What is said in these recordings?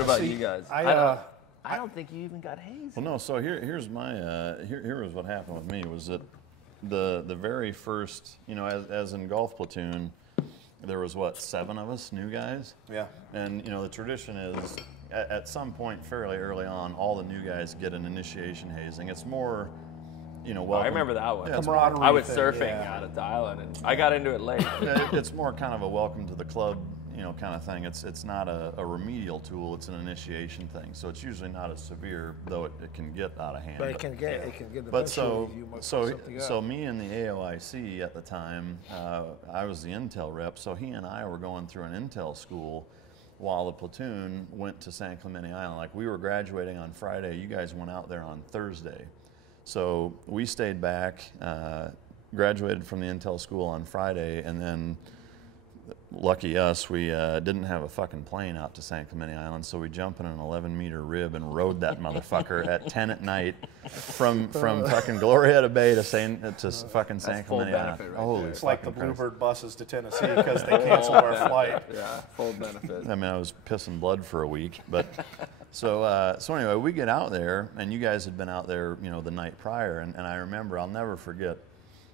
What about you guys? I don't think you even got hazed. Well, no. So here's my here was what happened with me was that the very first, you know, as in golf platoon, there was what, 7 of us new guys. Yeah. And you know the tradition is at some point fairly early on, all the new guys get an initiation hazing. It's more, you know, welcome. I remember that one. Yeah, it's Camaraderie I was thing, surfing yeah. out at the island, and I got into it late. It's more kind of a welcome to the club, you know, kind of thing. It's not a remedial tool. It's an initiation thing. So it's usually not as severe, though it can get out of hand. But it can get the But so me and the AOIC at the time, I was the Intel rep. So he and I were going through an Intel school while the platoon went to San Clemente Island. Like we were graduating on Friday. You guys went out there on Thursday. So we stayed back, graduated from the Intel school on Friday, and then lucky us, we didn't have a fucking plane out to San Clemente Island, so we jumped in an 11-meter rib and rode that motherfucker at 10 at night from fucking Glorieta Bay to fucking San Clemente Island. Right Holy It's like the fucking Christ. Bluebird buses to Tennessee because they canceled our flight. Yeah, full benefit. I mean, I was pissing blood for a week, but so anyway, we get out there, and you guys had been out there, you know, the night prior, and I remember, I'll never forget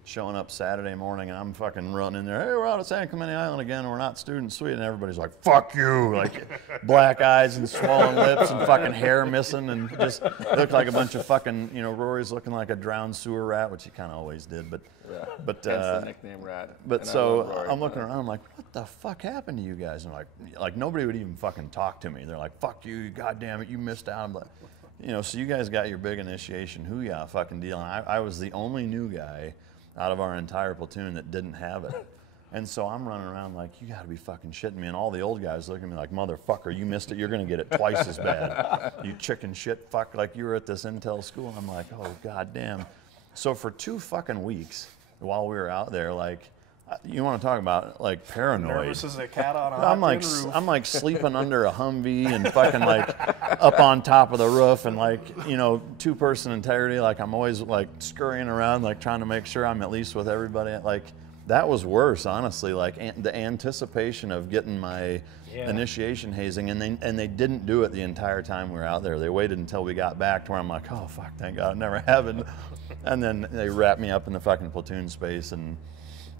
showing up Saturday morning, and I'm fucking running in there. Hey, we're out of San Clemente Island again. We're not student suite, and everybody's like, "Fuck you!" Like black eyes and swollen lips and fucking hair missing, and just looked like a bunch of fucking, you know, Rory's looking like a drowned sewer rat, which he kind of always did, but. Hence the nickname Rat. But And I so love Rory. I'm looking around, I'm like, what the fuck happened to you guys? And like nobody would even fucking talk to me. They're like, fuck you, God damn it, you missed out. I'm like, you know, so you guys got your big initiation hoo-yah fucking deal. And I was the only new guy out of our entire platoon that didn't have it. And so I'm running around like, you gotta be fucking shitting me. And all the old guys look at me like, motherfucker, you missed it. You're gonna get it twice as bad. You chicken shit fuck, like you were at this Intel school. And I'm like, oh, God damn. So for 2 fucking weeks, while we were out there, like, you want to talk about like paranoid? Nervous as a cat on a hot roof. I'm like sleeping under a Humvee and fucking like up on top of the roof and like, you know, 2-person integrity. Like I'm always like scurrying around, like trying to make sure I'm at least with everybody. Like that was worse, honestly. Like the anticipation of getting my initiation hazing, and they didn't do it the entire time we were out there. They waited until we got back to where I'm like, oh fuck, thank God, it never happened. And then they wrapped me up in the fucking platoon space, and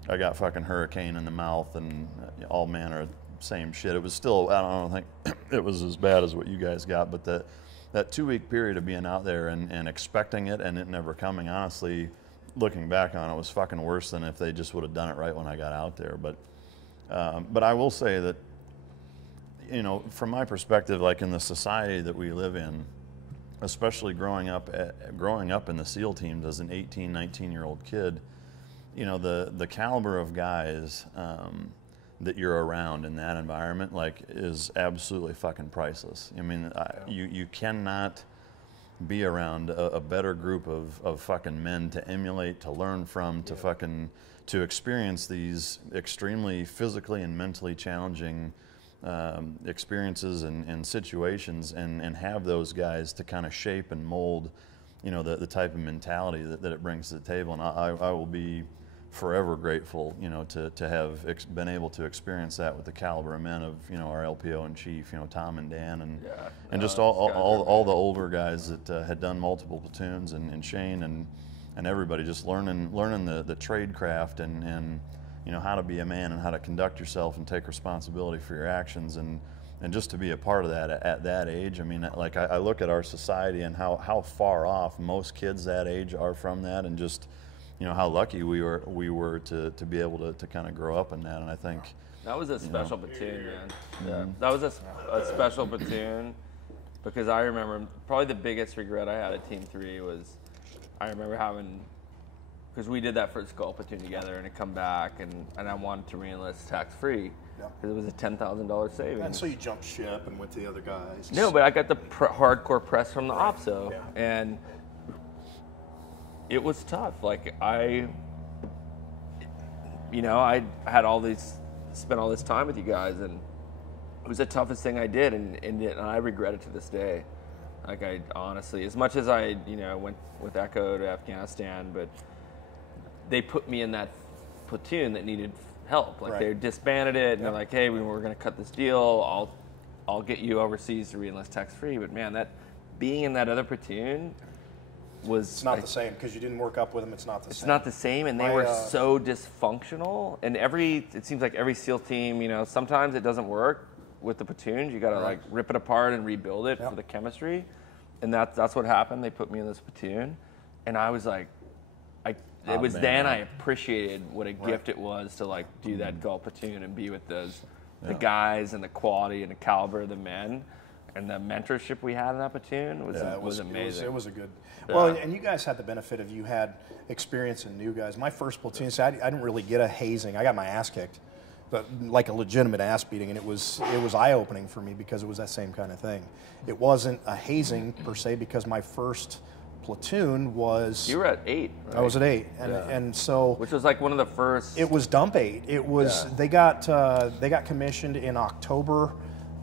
I got fucking hurricane in the mouth and all manner of same shit. It was still, I don't think it was as bad as what you guys got, but that 2-week period of being out there and expecting it and it never coming, honestly, looking back on it, was fucking worse than if they just would have done it right when I got out there. But I will say that, you know, from my perspective, like in the society that we live in, especially growing up in the SEAL teams as an 18, 19-year-old kid, you know, the caliber of guys that you're around in that environment, like, is absolutely fucking priceless. I mean, you cannot be around a better group of fucking men to emulate, to learn from, to fucking, to experience these extremely physically and mentally challenging experiences and situations, and have those guys to kind of shape and mold, you know, the type of mentality that it brings to the table. And I will be forever grateful, you know, to have been able to experience that with the caliber of men of, you know, our LPO in chief, you know, Tom and Dan, and just all the older guys that had done multiple platoons, and Shane and everybody, just learning the trade craft and you know, how to be a man and how to conduct yourself and take responsibility for your actions, and just to be a part of that at that age. I mean, like I look at our society and how far off most kids that age are from that, and just, you know, how lucky we were to be able to kind of grow up in that. And I think that was a special platoon, man. Mm-hmm. Yeah, that was a special platoon, because I remember probably the biggest regret I had at Team 3 was, I remember having, because we did that first Skull platoon together, and it come back, and I wanted to re-enlist tax-free, because it was a $10,000 savings. And so you jumped ship and went to the other guys. No, but I got the hardcore press from the OPSO, and it was tough. Like I had spent all this time with you guys, and it was the toughest thing I did, and I regret it to this day. Like, I honestly, as much as I, you know, went with Echo to Afghanistan, but they put me in that platoon that needed help. Like, they disbanded it, and they're like, hey, we're going to cut this deal. I'll get you overseas to re-enlist tax-free. But man, that being in that other platoon was It's not the same because you didn't work up with them. It's not the it's same. not the same, and they My, were so dysfunctional. And it seems like every SEAL team, you know, sometimes it doesn't work with the platoons. You got to like rip it apart and rebuild it for the chemistry, and that's what happened. They put me in this platoon, and I was like, it was then I appreciated what a gift it was to like do that Gulf platoon and be with the guys and the quality and the caliber of the men. And the mentorship we had in that platoon was amazing. It was a good. Well, and you guys had the benefit of you had experience in new guys. My first platoon, so I didn't really get a hazing. I got my ass kicked, but like a legitimate ass beating, and it was eye opening for me because it was that same kind of thing. It wasn't a hazing per se because my first platoon was. You were at 8. Right? I was at 8, and so. Which was like one of the first. It was dump 8. It was they got commissioned in October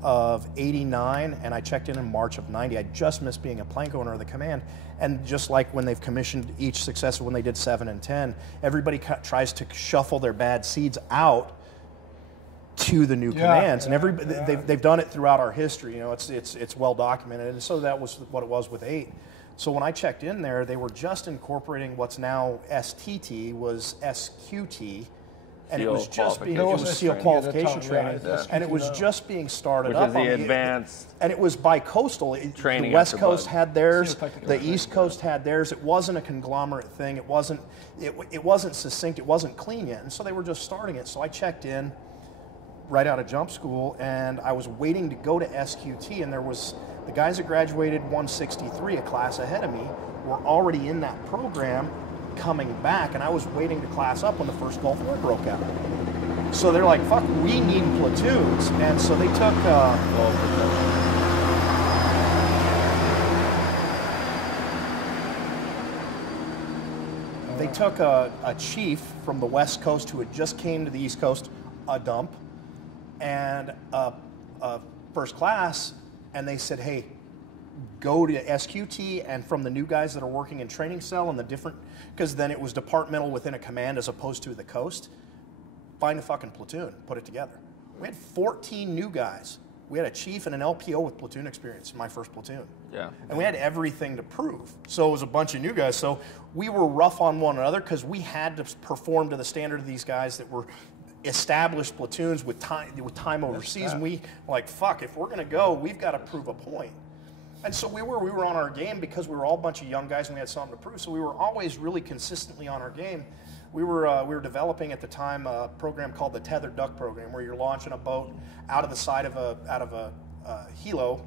of '89, and I checked in March of '90. I just missed being a plank owner of the command, and just like when they've commissioned each successive, when they did 7 and 10, everybody tries to shuffle their bad seeds out to the new commands, and they've done it throughout our history. You know, it's well documented, and so that was what it was with 8. So when I checked in there, they were just incorporating what's now STT was SQT. And it was just being SEAL qualification training, and it was just being started up. Which is the advanced. And it was bi-coastal. Training. The West Coast had theirs, the East Coast had theirs. It wasn't a conglomerate thing. It wasn't succinct. It wasn't clean yet. And so they were just starting it. So I checked in right out of jump school, and I was waiting to go to SQT, and there was the guys that graduated 163, a class ahead of me, were already in that program, coming back, and I was waiting to class up when the first Gulf War broke out. So they're like, fuck, we need platoons. And so they took a chief from the West Coast who had just came to the East Coast, a dump, and a first class, and they said, hey, go to SQT, and from the new guys that are working in training cell and the different, because then it was departmental within a command as opposed to the coast, find a fucking platoon, put it together. We had 14 new guys. We had a chief and an LPO with platoon experience in my first platoon. Yeah. And we had everything to prove. So it was a bunch of new guys. So we were rough on one another because we had to perform to the standard of these guys that were established platoons with time overseas. And we like, fuck, if we're gonna go, we've got to prove a point. And so we were on our game because we were all a bunch of young guys and we had something to prove. So we were always really consistently on our game. We were developing at the time a program called the Tethered Duck Program, where you're launching a boat out of the side of a helo,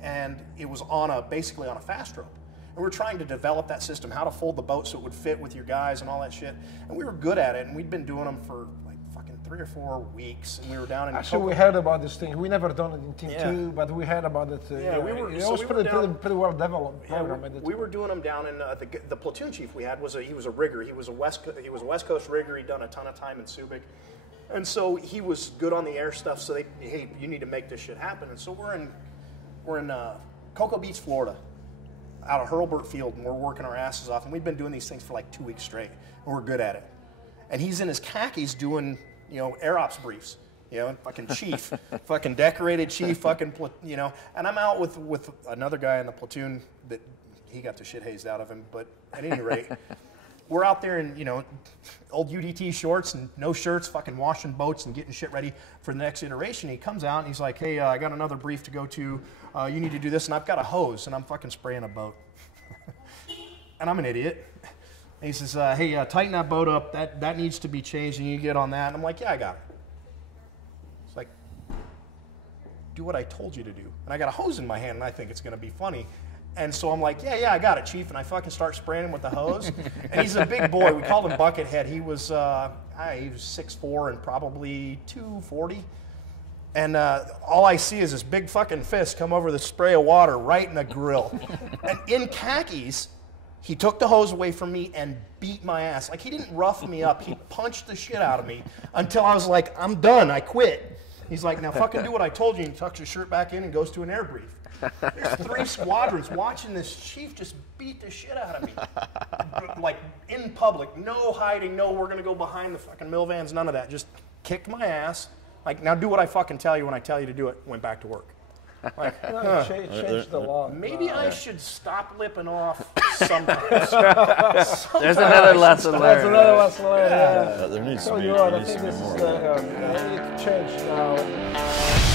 and it was basically on a fast rope. And we were trying to develop that system, how to fold the boat so it would fit with your guys and all that shit. And we were good at it, and we'd been doing them for like fucking 3 or 4 weeks, and we were down in. Actually, we heard about this thing. We never done it in Team 2, but we heard about it. We were. It was pretty well developed program. We were doing them down in the platoon chief we had he was a rigger. He was a West Coast rigger. He'd done a ton of time in Subic, and so he was good on the air stuff. So hey, you need to make this shit happen. And so we're in Cocoa Beach, Florida, out of Hurlburt Field, and we're working our asses off. And we've been doing these things for like 2 weeks straight, and we're good at it. And he's in his khakis doing, air ops briefs, fucking chief, fucking decorated chief, fucking, and I'm out with another guy in the platoon that he got the shit hazed out of him. But at any rate, we're out there in, old UDT shorts and no shirts, fucking washing boats and getting shit ready for the next iteration. He comes out and he's like, hey, I got another brief to go to. You need to do this. And I've got a hose and I'm fucking spraying a boat. And I'm an idiot. And he says, hey, tighten that boat up. That needs to be changed and you get on that. And I'm like, yeah, I got it. It's like, do what I told you to do. And I got a hose in my hand and I think it's going to be funny. And so I'm like, yeah, I got it, Chief. And I fucking start spraying him with the hose. And he's a big boy. We called him Buckethead. He was 6'4" and probably 240. And all I see is this big fucking fist come over the spray of water right in the grill. And in khakis, he took the hose away from me and beat my ass. Like, he didn't rough me up. He punched the shit out of me until I was like, I'm done. I quit. He's like, now fucking do what I told you. And he tucks his shirt back in and goes to an air brief. There's 3 squadrons watching this chief just beat the shit out of me. Like, in public. No hiding. No, we're going to go behind the fucking mill vans. None of that. Just kicked my ass, Like, now do what I fucking tell you when I tell you to do it. Went back to work. Like, Change the law. maybe I should stop lipping off sometimes. There's another lesson That's learned. another lesson learned. Yeah. There needs to So be, you're right. there I needs think to be this is more. the it changed now.